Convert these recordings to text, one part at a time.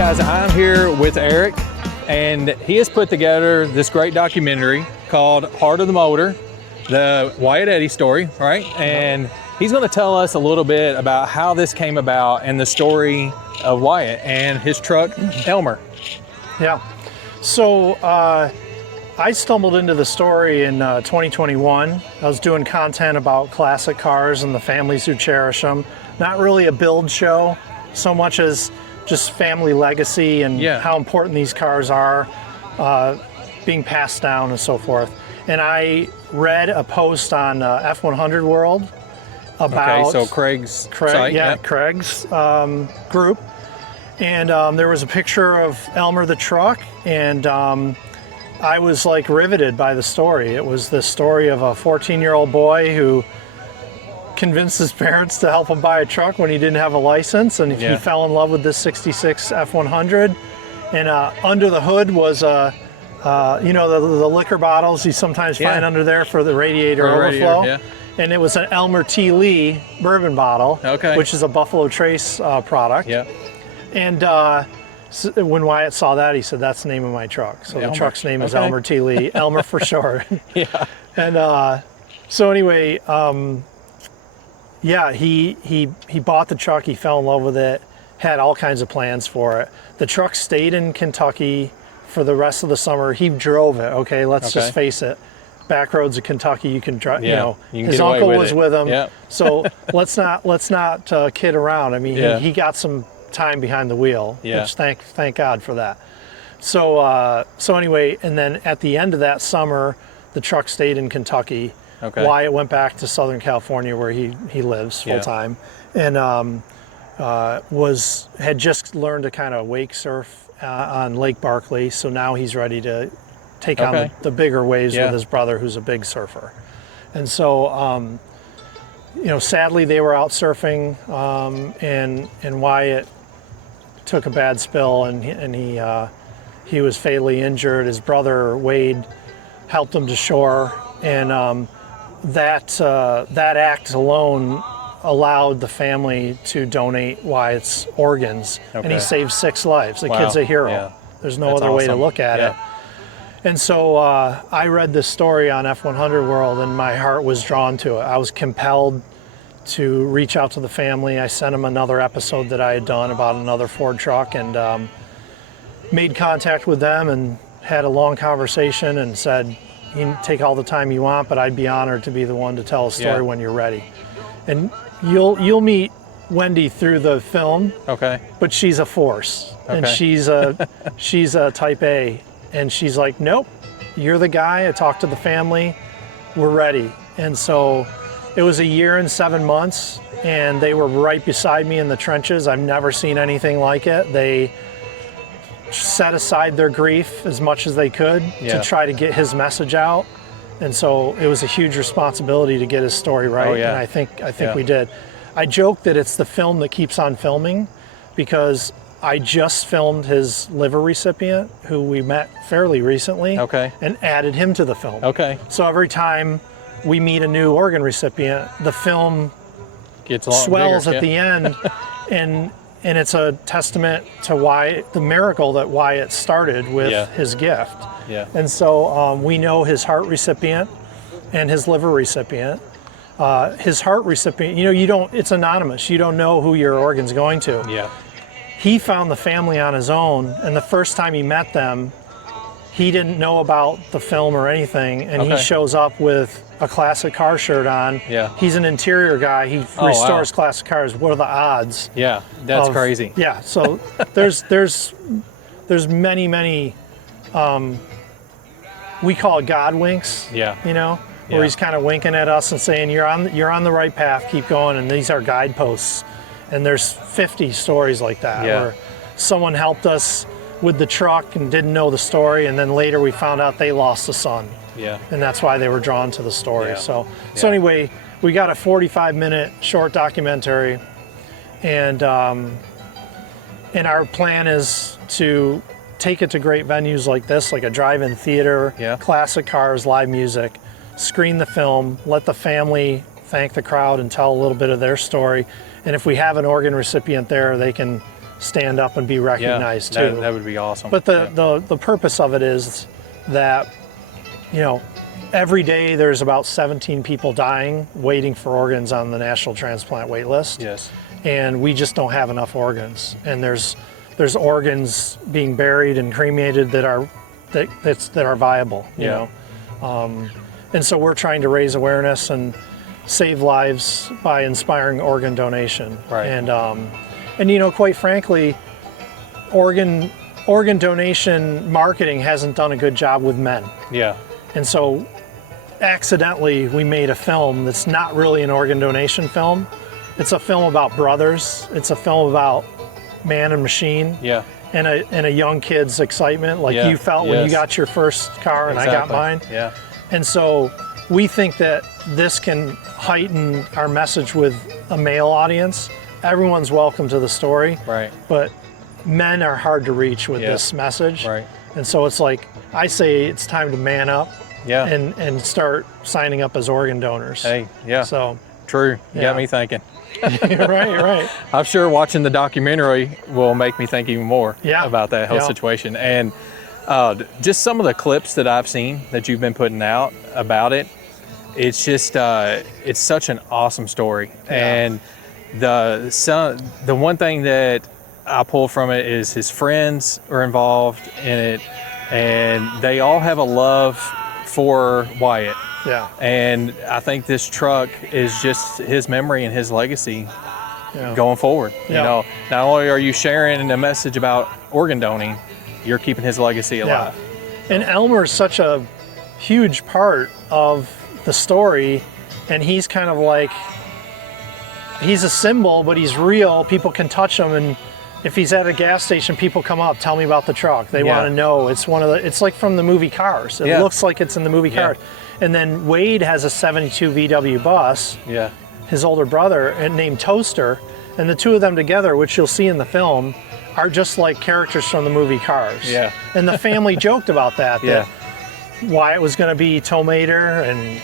guys, I'm here with Eric, and he has put together this great documentary called Heart of the Motor, the Wyatt Eddy story, right? And he's going to tell us a little bit about how this came about and the story of Wyatt and his truck, Elmer. Yeah. So I stumbled into the story in 2021. I was doing content about classic cars and the families who cherish them. Not really a build show so much as just family legacy and how important these cars are being passed down and so forth. And I read a post on F100 World about so Craig's site, Craig's group, and there was a picture of Elmer the truck, and I was like riveted by the story. It was the story of a 14-year-old boy who convinced his parents to help him buy a truck when he didn't have a license, and he fell in love with this 66 F100. And under the hood was the liquor bottles you sometimes find under there for the radiator overflow. And it was an Elmer T. Lee bourbon bottle, which is a Buffalo Trace product. And so when Wyatt saw that, he said, "That's the name of my truck." So the truck's name is Elmer T. Lee, Elmer for short. And so anyway, he bought the truck. He fell in love with it. Had all kinds of plans for it. The truck stayed in Kentucky for the rest of the summer. He drove it. Okay, let's just face it. Back roads of Kentucky, you can drive. His uncle was with him. So let's not kid around. I mean, he got some time behind the wheel, which thank God for that. So anyway, and then at the end of that summer, the truck stayed in Kentucky. Wyatt went back to Southern California where he lives full time, and had just learned to kind of wake surf on Lake Barkley. So now he's ready to take on the bigger waves with his brother, who's a big surfer. And so sadly they were out surfing, and Wyatt took a bad spill, and he was fatally injured. His brother Wade helped him to shore, and that act alone allowed the family to donate Wyatt's organs, and he saved 6 lives. The kid's a hero. There's no other way to look at it. And so I read this story on F100 World, and my heart was drawn to it. I was compelled to reach out to the family. I sent them another episode that I had done about another Ford truck, and made contact with them and had a long conversation and said, "You can take all the time you want, but I'd be honored to be the one to tell a story when you're ready." And you'll meet Wendy through the film, but she's a force, and she's a type A, and she's like, "Nope, you're the guy." I talked to the family, we're ready. And so it was a year and 7 months, and they were right beside me in the trenches. I've never seen anything like it. They set aside their grief as much as they could to try to get his message out. And so it was a huge responsibility to get his story right, and I think we did. I joke that it's the film that keeps on filming, because I just filmed his liver recipient, who we met fairly recently, and added him to the film. So every time we meet a new organ recipient, the film gets swells bigger, at the end, and it's a testament to the miracle that Wyatt started with his gift. And so we know his heart recipient and his liver recipient. His heart recipient, it's anonymous. You don't know who your organ's going to. He found the family on his own, and the first time he met them, he didn't know about the film or anything, and he shows up with a classic car shirt on. He's an interior guy. He restores classic cars. What are the odds? That's crazy. So there's many we call it God winks. Where he's kind of winking at us and saying, you're on the right path, keep going, and these are guideposts. And there's 50 stories like that where someone helped us with the truck and didn't know the story, and then later we found out they lost a son. And that's why they were drawn to the story. So anyway, we got a 45-minute short documentary, and our plan is to take it to great venues like this, like a drive-in theater, classic cars, live music, screen the film, let the family thank the crowd and tell a little bit of their story. And if we have an organ recipient there, they can stand up and be recognized yeah, too. that would be awesome. But the purpose of it is that, you know, every day there's about 17 people dying waiting for organs on the national transplant wait list. Yes. And we just don't have enough organs. And there's organs being buried and cremated that are viable, you know. And so we're trying to raise awareness and save lives by inspiring organ donation. Right. And you know, quite frankly, organ donation marketing hasn't done a good job with men. Yeah. And so accidentally we made a film that's not really an organ donation film. It's a film about brothers. It's a film about man and machine. Yeah. And a young kid's excitement, like you felt when you got your first car and I got mine. Yeah. And so we think that this can heighten our message with a male audience. Everyone's welcome to the story. Right. But men are hard to reach with this message. Right. And so it's like, I say it's time to man up. Yeah. And start signing up as organ donors. Hey, yeah. So true. You got me thinking. right. I'm sure watching the documentary will make me think even more about that whole situation. And just some of the clips that I've seen that you've been putting out about it, it's just it's such an awesome story. And the one thing that I pulled from it is his friends are involved in it, and they all have a love for Wyatt. Yeah. And I think this truck is just his memory and his legacy going forward. You know, not only are you sharing a message about organ donating, you're keeping his legacy alive. Yeah. And Elmer's such a huge part of the story, and he's kind of like, he's a symbol, but he's real. People can touch him, and if he's at a gas station, people come up, tell me about the truck. They want to know. It's it's like from the movie Cars. It looks like it's in the movie Cars. And then Wade has a 72 VW bus, his older brother, named Toaster, and the two of them together, which you'll see in the film, are just like characters from the movie Cars. Yeah. And the family joked about that Wyatt was going to be Tomater, and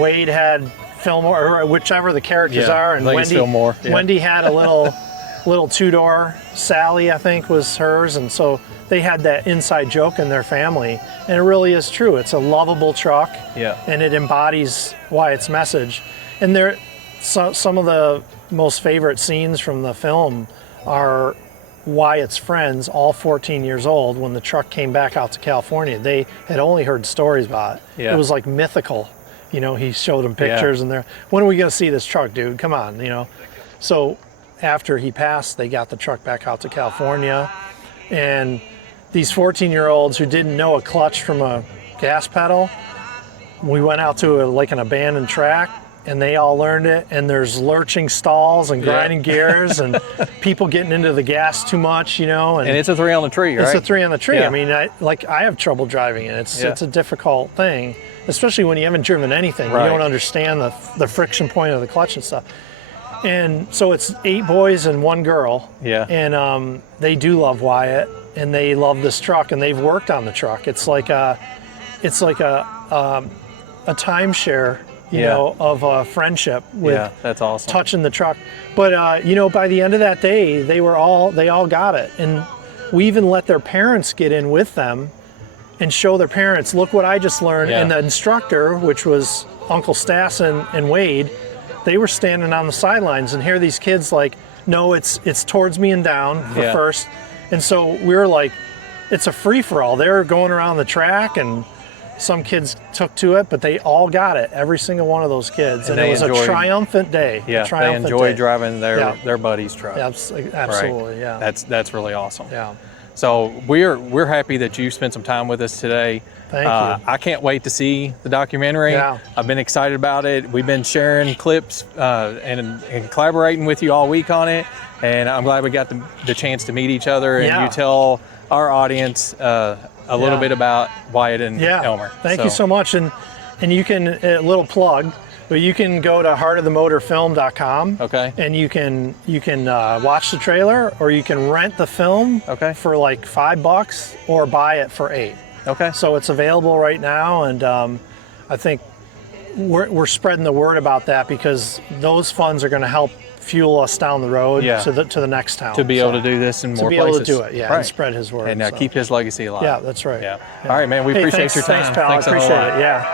Wade had Fillmore, or whichever the characters are, and Wendy had a little two-door Sally, I think, was hers, and so they had that inside joke in their family, and it really is true. It's a lovable truck, and it embodies Wyatt's message. And some of the most favorite scenes from the film are Wyatt's friends, all 14 years old, when the truck came back out to California. They had only heard stories about it. It was like mythical. You know, he showed them pictures, and they're, when are we going to see this truck, dude? Come on, you know. So after he passed, they got the truck back out to California, and these 14-year-olds who didn't know a clutch from a gas pedal, we went out to an abandoned track, and they all learned it, and there's lurching stalls and grinding gears and people getting into the gas too much, you know. And it's a 3 on the tree, right? It's a 3 on the tree. I mean, I have trouble driving it. It's a difficult thing, especially when you haven't driven anything. You don't understand the friction point of the clutch and stuff. And so it's 8 boys and 1 girl. Yeah. And they do love Wyatt, and they love this truck, and they've worked on the truck. It's like a timeshare, you know, of a friendship with that's awesome. Touching the truck. But you know, by the end of that day, they all got it, and we even let their parents get in with them and show their parents, look what I just learned. And the instructor, which was Uncle Stas and Wade, they were standing on the sidelines, and here these kids like, no, it's towards me and down the first. And so we were like, it's a free-for-all. They're going around the track, and some kids took to it, but they all got it, every single one of those kids. And it was a triumphant day. Yeah, they enjoyed driving their buddy's truck. Absolutely, That's really awesome. Yeah. So we're happy that you spent some time with us today. Thank you. I can't wait to see the documentary. Yeah. I've been excited about it. We've been sharing clips and collaborating with you all week on it. And I'm glad we got the chance to meet each other, and you tell our audience a little bit about Wyatt and Elmer. Thank you so much. And you can, a little plug, but you can go to heartofthemotorfilm.com. Okay. And you can watch the trailer, or you can rent the film for like $5 or buy it for $8. Okay. So it's available right now, and I think we're spreading the word about that, because those funds are going to help fuel us down the road Yeah. to the next town. To be able to do this in more to be places. able to do it, yeah, Right. and spread his word. And so. keep his legacy alive. Yeah, that's right. Yeah. All right, man. We appreciate thanks, your time. Thanks, pal. Thanks a I whole appreciate lot. it. Yeah.